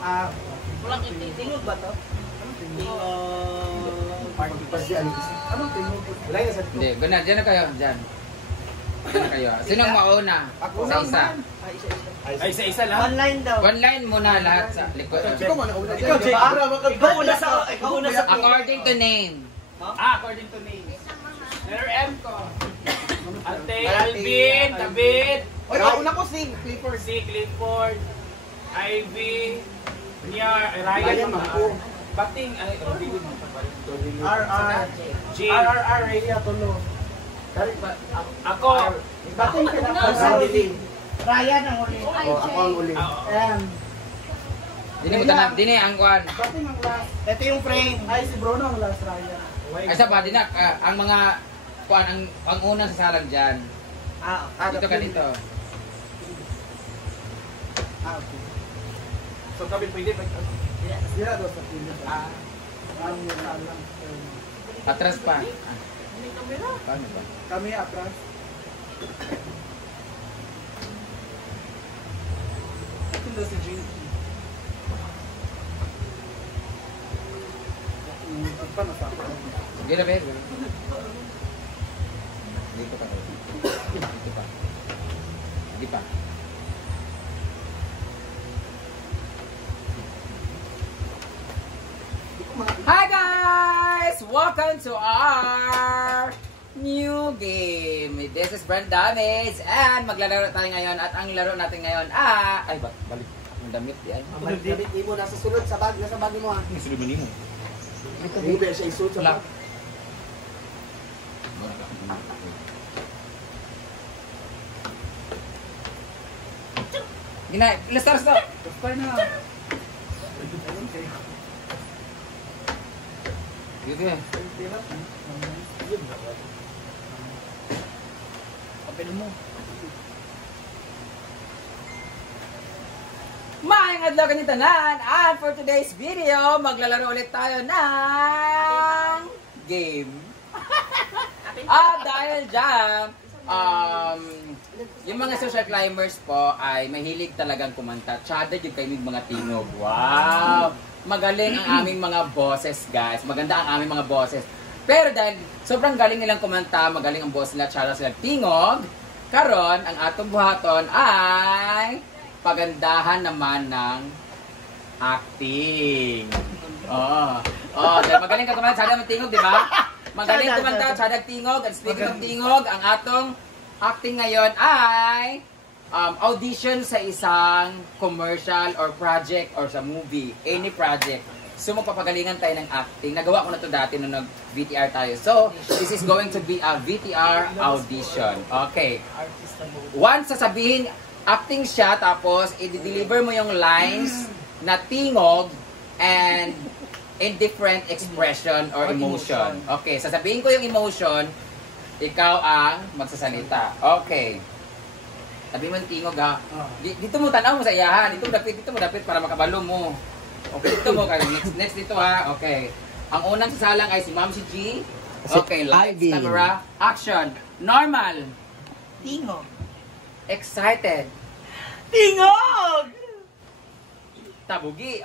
Walang tingog ba to? Anong tingog? Hindi, ganun. Diyan na kayo. Diyan. Diyan na kayo. Sinong mauna? Sa isa. Ay, isa-isa lang. One line daw. One line muna lahat sa likod. Ikaw, Ikaw una sa... According to name. According to name. Letter M ko. Ate, Alvin, David. Una ko si Clifford. Si Clifford. Ivy. Ryan. Bating. RR. G. RR, Rhea, Tolo. Ako. Bating pinaka-Ryan. Ryan ang uli. Ako ang uli. Dini mo tanap. Dini ang kwan. Bating ang last. Ito yung frame. Ay, si Bruno ang last, Ryan. Ay sa ba, dinak. Ang mga kwan, ang unang sasalang dyan. Dito ka dito. Okay. So kami pwede ba? Dira daw sa pili. Atras pa. Paano ba? Kami atras. Ito daw si Jinky. Paano pa? Sige na, babe. Dito pa. Dito pa. Dito pa. Hi guys! Welcome to our new game. This is Brent Davids and maglalaro tayo ngayon at ang laro natin ngayon ay balik ang damit di ay. Damit mo nasa sulod sa bag, nasa bag mo ha. Ang sulod mo nimo. Hindi siya isulod sa bag. Gina, let's start. Basta na. Gitu ya. Kapil mo. Maayong adlaw kaniyong tanan. And for today's video, maglalaro ulit tayo ng game. At dahil dyan, yung mga social climbers po ay mahilig talagang kumanta. Tsada yung kayo mga tingog. Wow! Magaling ang aming mga boses, guys. Maganda ang aming mga boses. Pero dahil sobrang galing nilang kumanta, magaling ang boss nila, tsara sila tingog, karon ang atong buhaton ay pagandahan naman ng acting. Dahil magaling ka kumanta, tsara ng tingog, di ba? Magaling kumanta, tsara ng tingog. And speaking of tingog, ang atong acting ngayon ay audition sa isang commercial or project or sa movie, any project. So magpapagalingan tayo ng acting. Nagawa ko na to dati nung nag-VTR tayo. So this is going to be a VTR audition. Okay. Once sasabihin, acting siya, tapos i-deliver mo yung lines na tingog and in different expression or emotion. Okay, sasabihin ko yung emotion, ikaw ang magsasalita. Okay. Sabi mo tingog ha. Dito mo tanaw mo sa iyahan. Dito mo dapit para makabalo mo. Okay, dito mo kayo. Next dito ha. Okay. Ang unang sasalang ay si Ma'am si G. Okay, lights, camera, action. Normal. Tingog. Excited. Tingog! Tabugi.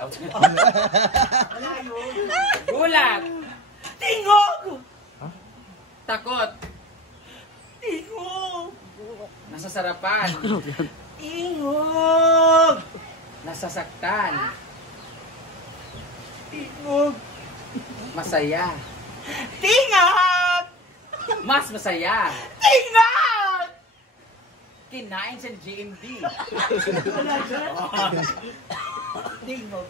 Gulat. Tingog! Takot. Tingog! Nasasarapan. Tingog! Nasasaktan. Tingog! Masaya. Tingog! Mas masaya. Tingog! Kinain siya ng GMD. Tingog.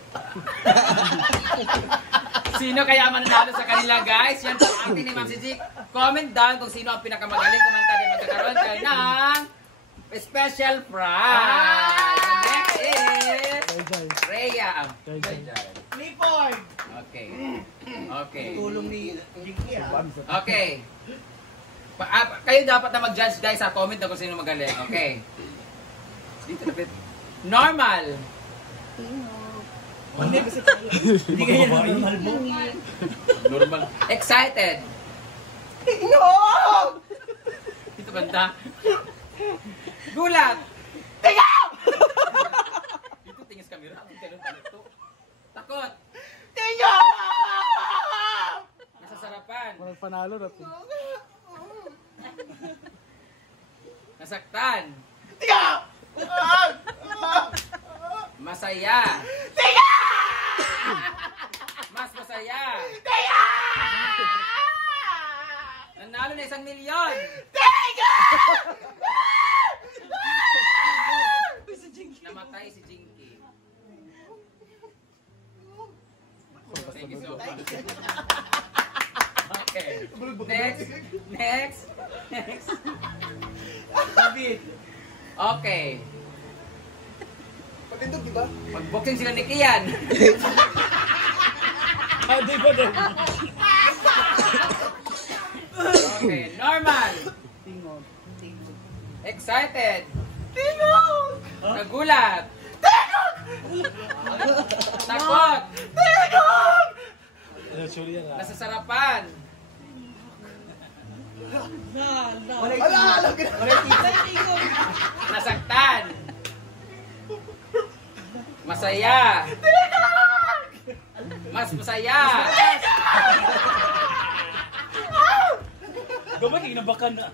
Sino kaya mananalo sa kanila, guys? Yan po ang acting ni Ma'am si G. Comment down kung sino ang pinakamagaling kumanta din. Magkakaroon kayo ng special prize. Next is Rhea. Clifford! Okay. Okay. Tulong ni Jinky ha. Okay. Kayo dapat na mag-judge, guys, sa comment na kung sino magaling. Okay. Dito na bit. Normal. Hindi kasi tayo. Hindi kaya normal mo. Normal. Excited. Tingog! Dito banda. Gulat. Tingog! Dito tingis camera. Dito Takot. Tingog! Nasasarapan. Walang panalo na to. Nasaktan. Tingog! Masaya. Tingog! Mas masaya. Tingog! Nanalo na 1 milyon. Tingog! Namatay si Jinky. Thank you so much. Okay. Next. David. Okay. Patindog, di ba? Mag-boxing sila ni Kian. Di ba din? Okay. Normal. Tingog. Excited. Tingog! Nagulat. Takot. Tingog! Actually yan ah. Nasasarapan. Ala! Nasaktan. Masaya. Mas masaya. Gawin kinabakan na.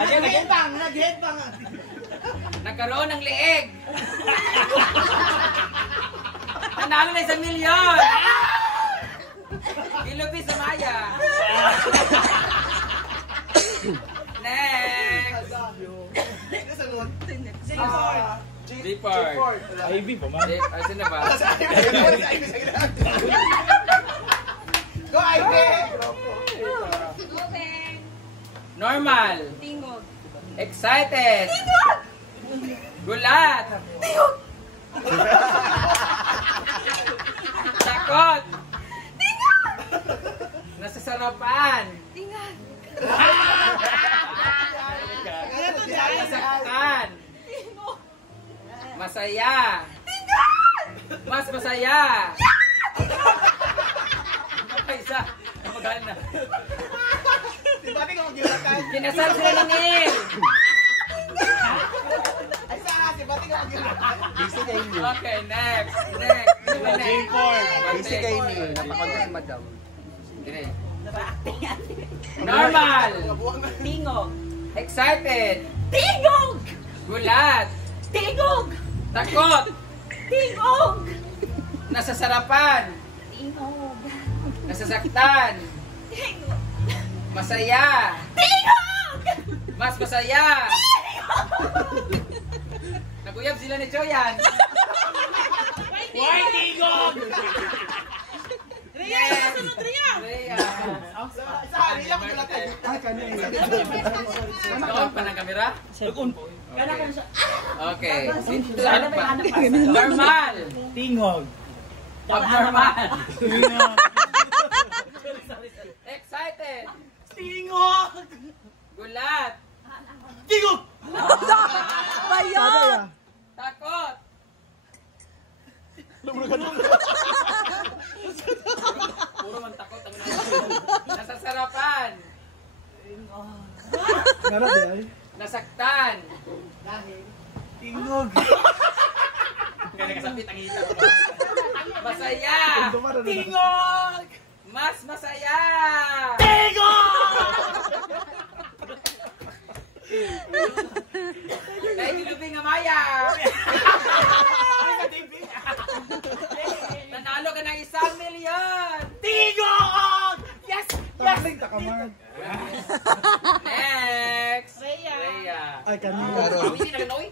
Nag-headbang! Nagkaroon ng leeg. Nanalo na 1 milyon. Ilubis sa Maya. Next. Report. Ivy pa man. Sino ba? Go, Ivy! Normal. Tingog. Excited. Gulat. Takot. Nasasarapan. Tingog. Nasaktan. Masaya. Mas masaya. Isa. Magaling na. Di ba tingog mag-iwakan? Kinasal sila ni Neil. Ay, saan? Di ba tingog mag-iwakan? Okay, next. Next. Report. Busy kayo ni. Napakagod si Madam. Dire. Normal. Tingog. Excited. Tingog. Gulat. Tingog. Takot. Tingog. Nasasarapan. Tingog. Nasasaktan. Tingog. Masaya. Tingog. Mas masaya. Naguyab sila ni Choyan. Why tingog? Yes. Rhea. Saan? Iyak ko lang tayo. Doon pa ng kamera? Gana ka na siya. Okay. Ano pa? Normal. Tingog. Abnormal. Tingog. Excited. Tingog! Gulat. Tingog! Bayan. Takot. Puro man takot ang nasasarapan. Nara di ay. Nasaktan. Tingog. Kaya nakasapit ang hita. Masaya. Tingog! Mas masaya. Dahil nilubing nga Maya. Nanalo ka ng 1 milyon. Tingog! Yes! Tamaling takamag. Next. Rhea. Ay, kanina. Oh, hindi na ganoy.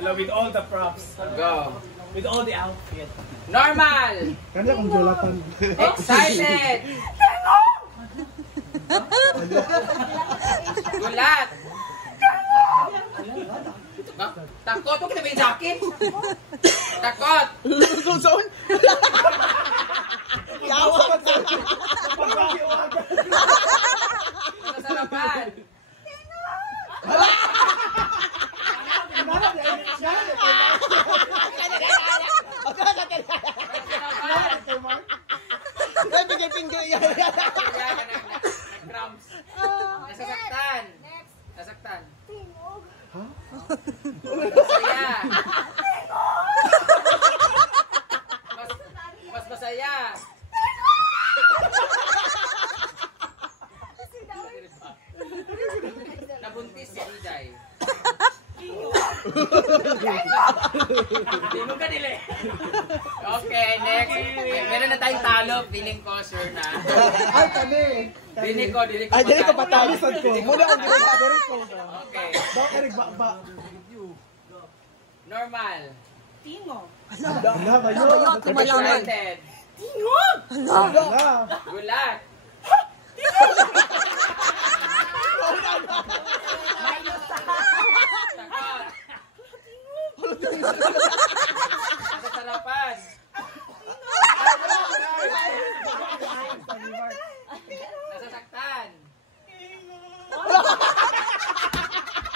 Hello, with all the props. Go. With all the outfit. Normal. Kanina kung jolapan. Excited. Gulat. Takot. Huwag kita ba yung jacket? Takot. Nasasarapan. Nag-cramps. Nasasaktan. Nasaktan. Masaya. Tingog ka nila. Okay, next. Meron na tayong talo. Feeling ko, sure na. Ay, kami. Dili ko. Ay, dili ko patalisan ko. Muna ang ginagawa ko. Okay. Bakit Eric, ba? Normal. Tingog. Hala, bayo. Excited. Tingog! Hala. Gulat. Takot. Nasasarapan. Nasasaktan.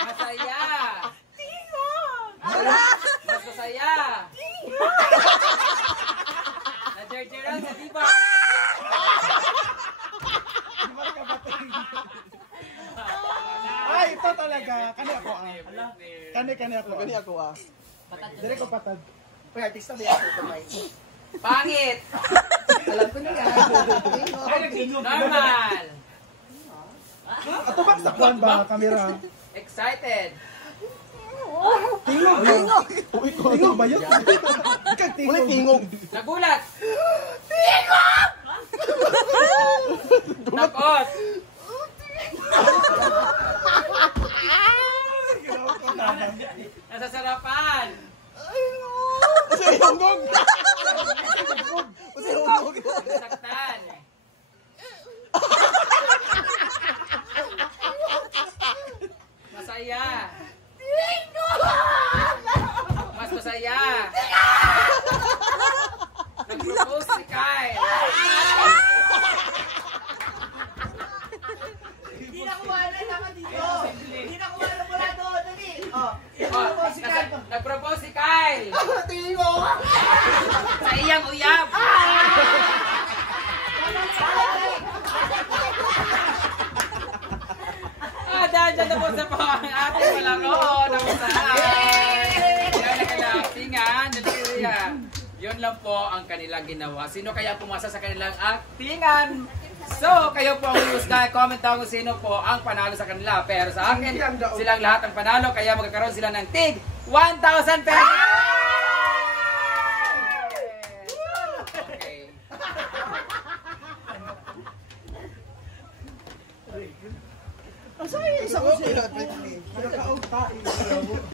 Masaya. Mas masaya. Najerjeran sa diba? Ay, ito talaga. Kani ako ah. Kani ako. Kani ako ah. Dire ko patad. Uy, artista ba yan? Pangit. Alam ko na yan. Normal. Ato ba sa kwan ba, kamera? Excited. Tingog. Tingog ba yun? Tingog. Tingog. Nagulat. Takot. Nasasarapan. Nasaktan. Masaya. Mas masaya. Nag-propose si Kyle. Hindi na kumain naman dito. Hindi na kumain mula doon. Dali. Oh. Nag-propose si Kyle. Tingin mo. Sa iyang uyab. Dahil na po sa po ang ating malaro. Actingan. Yun lang po ang kanilang ginawa. Sino kaya pumasa sa kanilang actingan? So, kayo po ang husga. Comment down kung sino po ang panalo sa kanila. Pero sa akin, silang lahat ang panalo. Kaya magkakaroon sila ng tig 1,000 pesos!